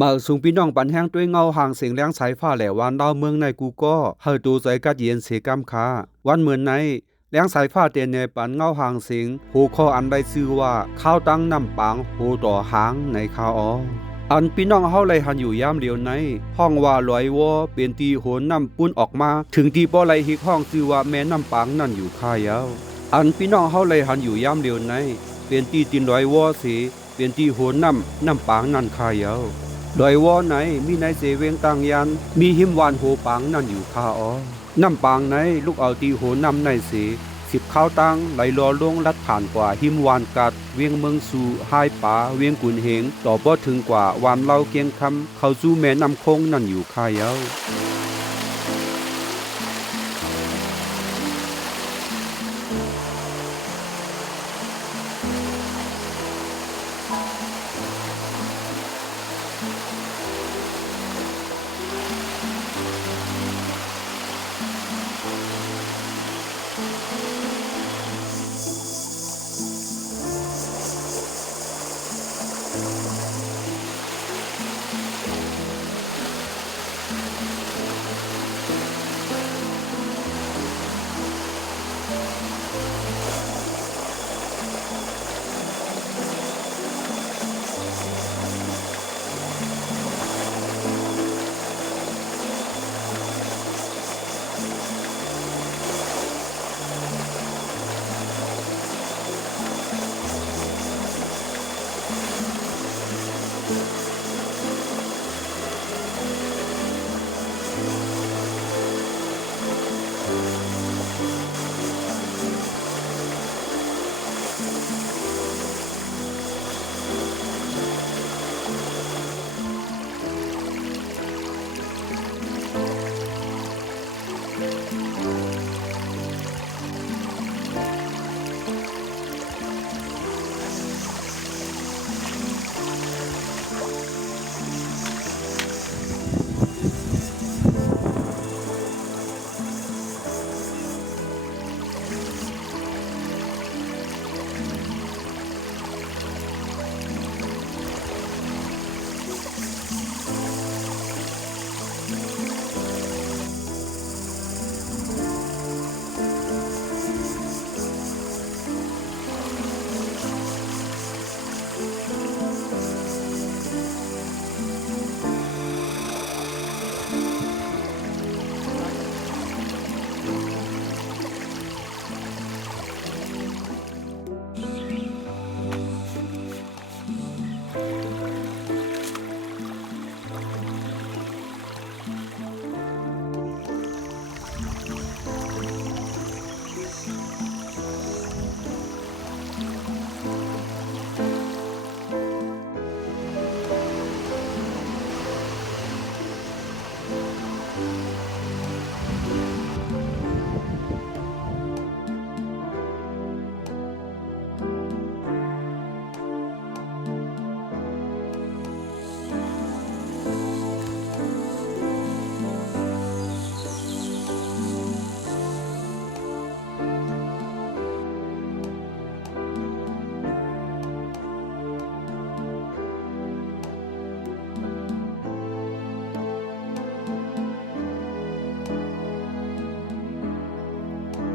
มาสูงพี่น้องปันแห้งด้วยเงาห่างเสียงแรงสายฟ้าแหล่วานดาวเมืองในกูก็เฮาตูใจกัดเย็นเสกำคาวันเหมือนในแรงสายฟ้าเตนในปันเงาห่างเสียงโหคออันใดชื่อว่าข้าวตั้งน้ำปางโหต่อหางในคาอันพี่น้องเฮาไหลหันอยู่ยามเดียวในห้องว่าลอยวอเป็นตีโหนน้ำปุ้นออกมาถึงที่บ่ไหลฮิกห้องชื่อว่าแม่น้ำปางนั่นอยู่คายาวอันพี่น้องเฮาไหลหันอยู่ยามเดียวในเป็นตีตินลอยวอสิเป็นตีโหนน้ำปางนั่นคายาวดอยวอไหนมีในเสเวงต่างยันมีหิมวานโหปางนั่นอยู่คาน้ำปางไหนลูกเอาตีโหน้ำในเส10ข้าวตังไหลรอลงลัดผ่านกว่าหิมวานกัดเวียงเมืองสู่หายป่าเวียงกุนเหงต่อบ่ถึงกว่าวานเล่าเกียงคำเข้าสู่แม่น้ำคงนั่นอยู่คายาว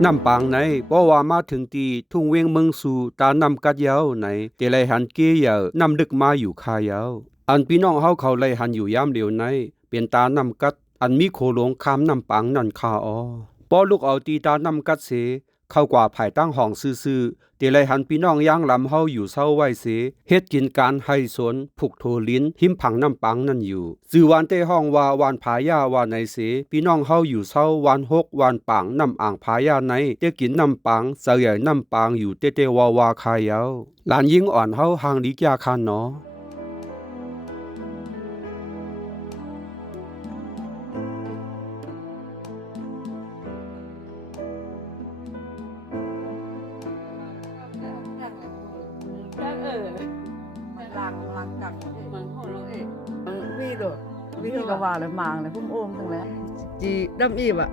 น้ำปางในเพราะว่ามาถึงตีทุ่งเวียงเมืองสู่ตาน้ำกัดยาวในเตไลหันเกยาวน้ำดึกมาอยู่คายาวอันพี่น้องเฮาเขาไลหันอยู่ยามเดียวในเป็นตาน้ำกัดอันมีโขหลงข้ามน้ำปางนั่นคาพอลูกเอาตีตาน้ำกัดเสเข้ากว่าภายตั้งห้องซื่อๆเตไลหันพี่น้องย่างลำเฮาอยู่เศร้าไว้เสเฮ็ดกินการให้สวนผูกโทลิ้นหิมผังน้ำปังนั่นอยู่ซื่อวานเต้ห้องว่าวานผายาว่าในเสพี่น้องเฮาอยู่เศร้าวาน6วานปังน้ำอ่างผายาในเต้กินน้ำปังเสาใหญ่น้ำปังอยู่เต้ๆวาๆคายาวหลานยิงอ่อนเฮาห่างลิกยาคานเนาะลังจากมันโหโลเอกวีโดวีก็ว่าเลยมางเลยพุ่มโอมทั้งแล้วจีดำอีบอ่ะ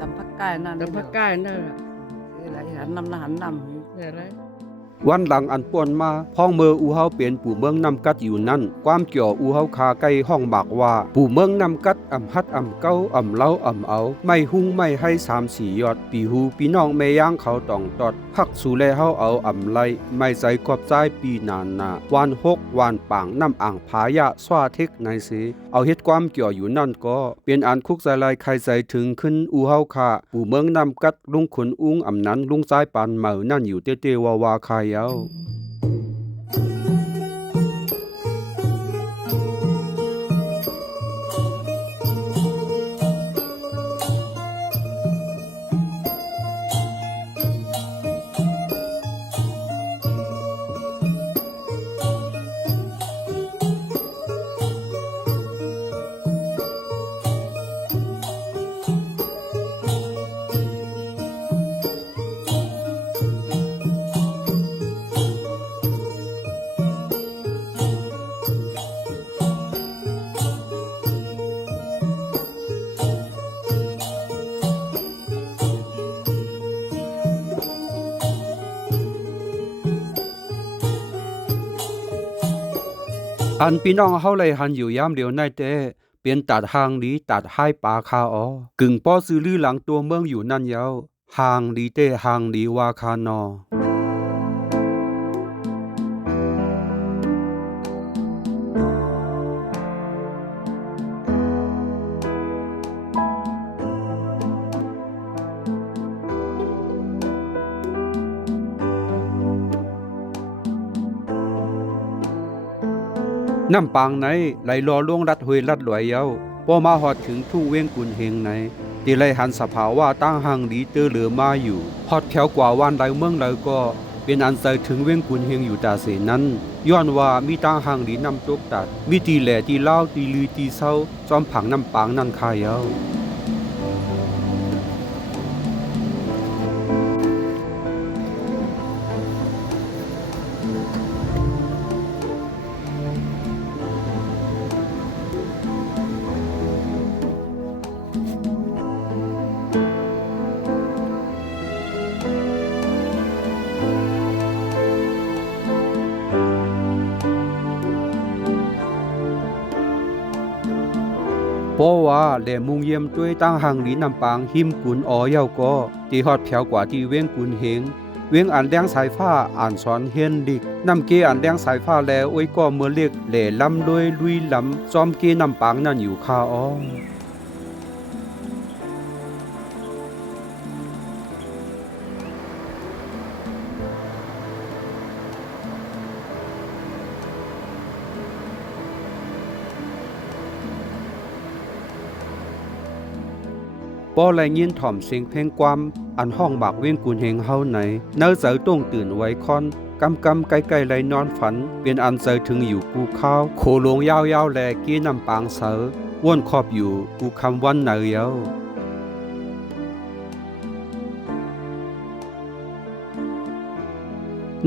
ดำพักกายนั่นดำพักกายนั่นคืออะไรหันนำหันนำคืออะไร วันหลังอันป่วนมาพ้องเมืออูเฮาเป็นปู่เมืองนำกัดอยู่นั่นความเกี่ยวอูเฮาคาใกล้ห้องบอกว่าปู่เมืองนำกัดอำฮัดอำเก้าอำเล้าอำเอาไม่หุ้งไม่ให้3-4ยอดปีหูพี่น้องแม่ย่างเขาต้องตอดพักสู่แลเฮาเอาอำไลไม่ใส่กอบใจปีนานนาวาน6วานปางน้ำอ่างพายะสวาเทคในสิเอาเฮ็ดความเกี่ยวอยู่นั่นก็เป็นอันคุกใจลายใครใจถึงขึ้นอูเฮาคาปู่เมืองนำกัดลุงขุนอุ้งอำนั้นลุงซ้ายปานเหมานั่นอยู่เตๆวาคายเอาอันพี่น้องเฮาเลยหันอยู่ยามเดียวในแต่เปลี่ยนตัดหางดีตัดให้ปลาคาอ๋อกึ่งป้อซื้อลือหลังตัวเมืองอยู่นั่นยาวหางดีเต้หางดีวาคานอน้ำปางไหนไหลรอล่วงรัดหวยรัดหลวยเยาพอมาหอดถึงทุ่งเวียงกุนเฮงไหนที่ไหลหันสภาว่าตั้งหังดีเตอเหลือมาอยู่ฮอดแถวกว่าวันใดเมืองใดก็เป็นอันใส่ถึงเวียงกุนเฮงอยู่ตาเสนั้นย้อนว่ามีตั้งหังดีนำตกตัดมีตีแหล่ตีเล่าตีลือตีเศร้าจอมผังน้ำปางนั่นคายเยาเพราะว่าแหล่มุงเยี่ยมด้วยตั้งหังหลีนำปางหิมกุนอ๋อเยาก็ที่ฮอดแถวกว่าที่เว้งกุนเฮงเว้งอันแดงสายฟ้าอ่านสอนเฮียนดิกนำเกอันแดงสายฟ้าแล้วโอ้ยก็เมื่อเรียกแหล่ลำด้วยลุยลำจอมเกนำปางนั่นอยู่คาอ๋อป้อแลยินถ่อมเสียงเพลงความอันห้องบากเว้งกุนเฮงเฮาไหนเนื้อเสือต้องตื่นไว้คอนกำไกลๆไหลนอนฝันเป็นอันเสือถึงอยู่กูข้าวโคลงยาวๆแลกี้นำปางเสือว่วนขอบอยู่กูคำวันเนยเยา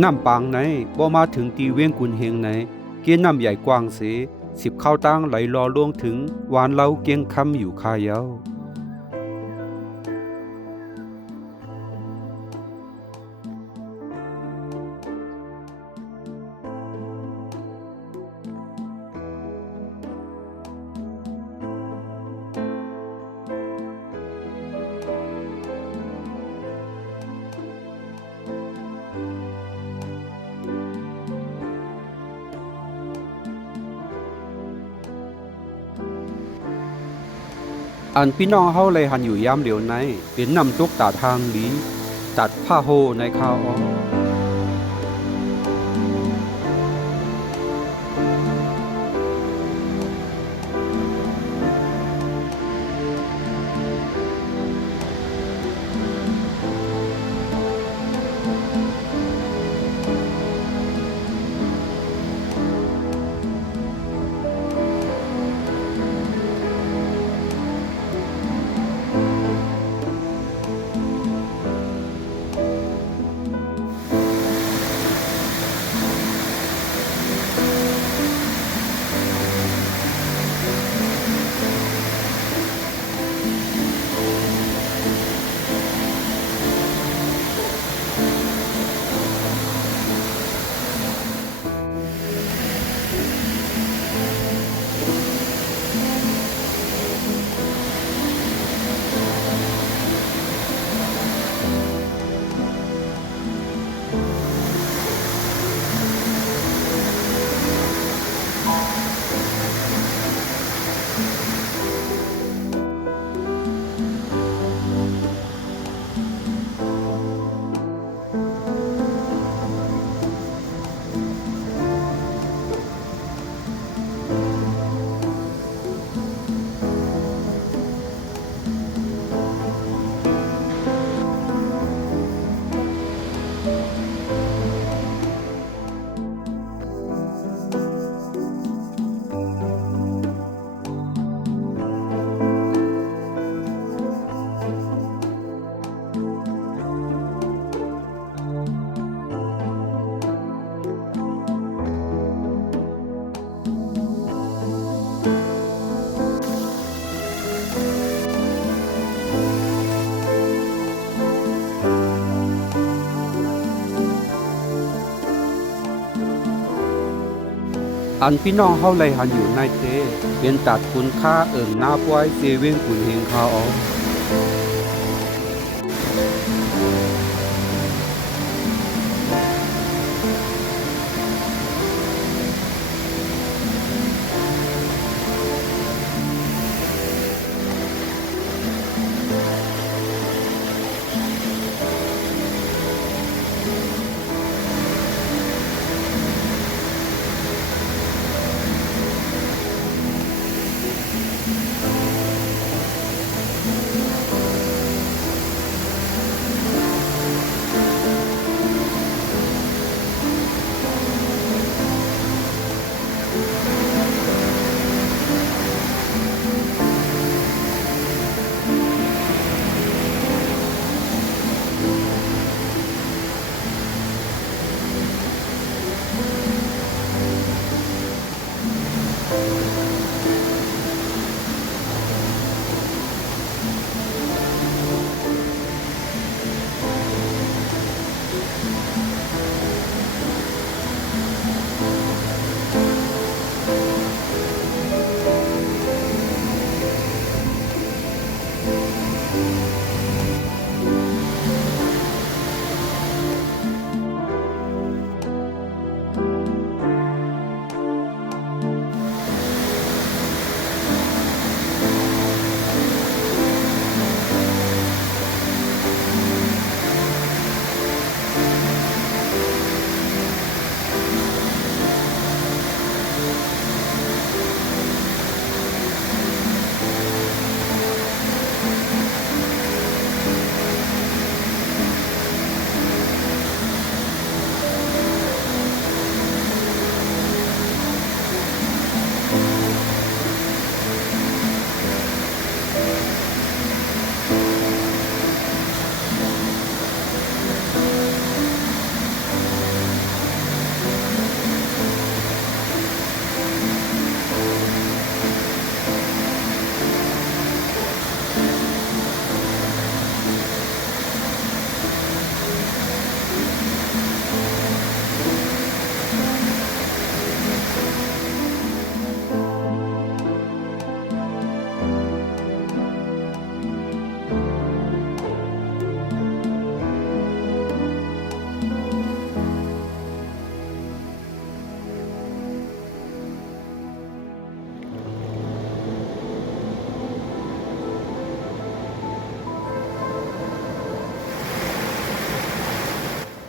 น้ำปางไหนบ่มาถึงตีเว้งกุนเฮงไหนเกี้ยน้ำใหญ่กว้างเส10เข้าตั้งไหลรอล่วงถึงวานเล้าเกียงคำอยู่คาเยาอันพี่น้องเฮาเลยหันอยู่ยามเดียวในเป็นนำตกตาทางดีตัดผ้าโฮในข้าวอ๋อ อันพี่น้องเฮาไหลหันอยู่ในเตเป็นตัดคุณค่าเอิงหน้าปวยเซเว่นกุนเฮงคาออ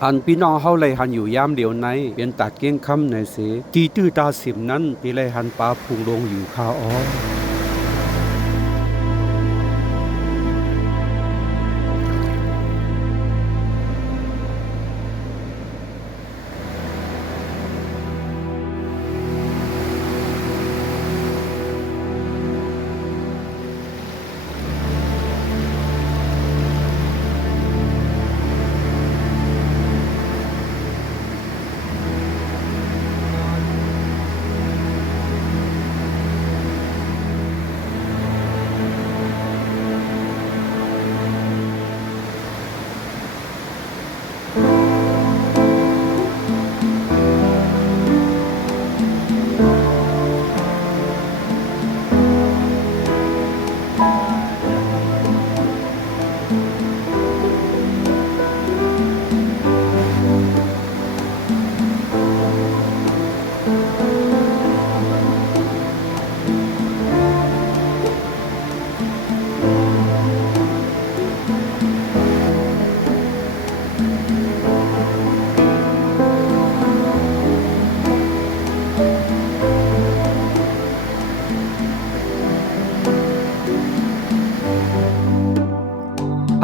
อันพี่น้องเฮาไหลหันอยู่ยามเดียวในเป็นตัดเก้งคำในเสตีตื้อตาสิมนั้นที่ไหลหันปลาพุงลงอยู่คาออ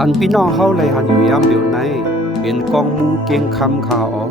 อันพี่น้องเฮาไหลหันอยู่ยามเดียวในเป็นกองมูเก้งคำคาออ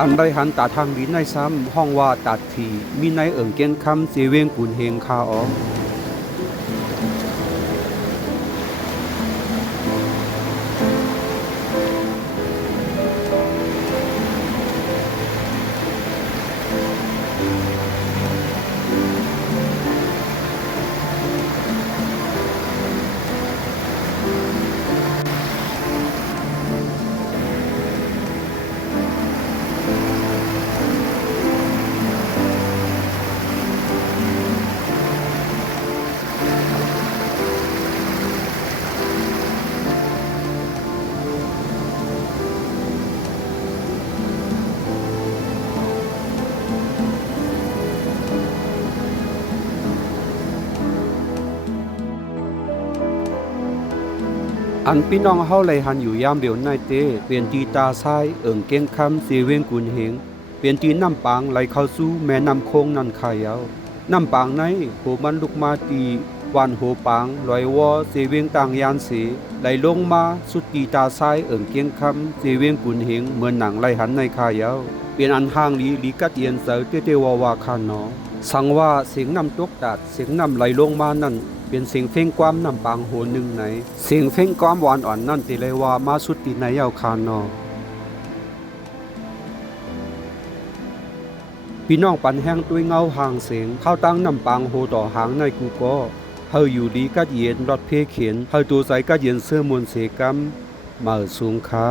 อันได้หันตาทางดินในซ้ำห้องว่าตัดทีมีในเกียนคำเสเวงกุนเฮงคาอออันพี่น้องเฮาเลยหันอยู่ยามเดียวในเตเปลี่ยนตีตาซ้ายเกียนคำเสเวงกุนเฮงเปลี่ยนตีน้ำปางไหลเข้าสู่แม่น้ำโคงนั่นขายาวน้ำปางในโหมันลุกมาตีวันโหปางลอยวอเสเวงต่างยานเสไหลลงมาสุดตีตาซ้ายเกียนคำเสเวงกุนเฮงเหมือนหนังไหลหันในขายาวเปลี่ยนอันห่างลีกัดเย็นเสาเตวาวาคานนอสังว่าเสียงน้ำตกตัดเสียงน้ำไหลลงมานั่นเป็นเสียงเพ่งความน้ำปางโหนึงไหนเสียงเพ่งความหวานอ่อนนั่นติเลยว่ามาสุดตีในยาวคานอพี่น้องปันแห้งด้วยเงาห่างเสียงเข้าตั้งน้ำปางโหต่อหางในกูก็เฮาอยู่ดีกัดเย็นรถเพเขียนเฮาตัวใสกัดเย็นเสื้อมวลเสกรรมมาสูงค่า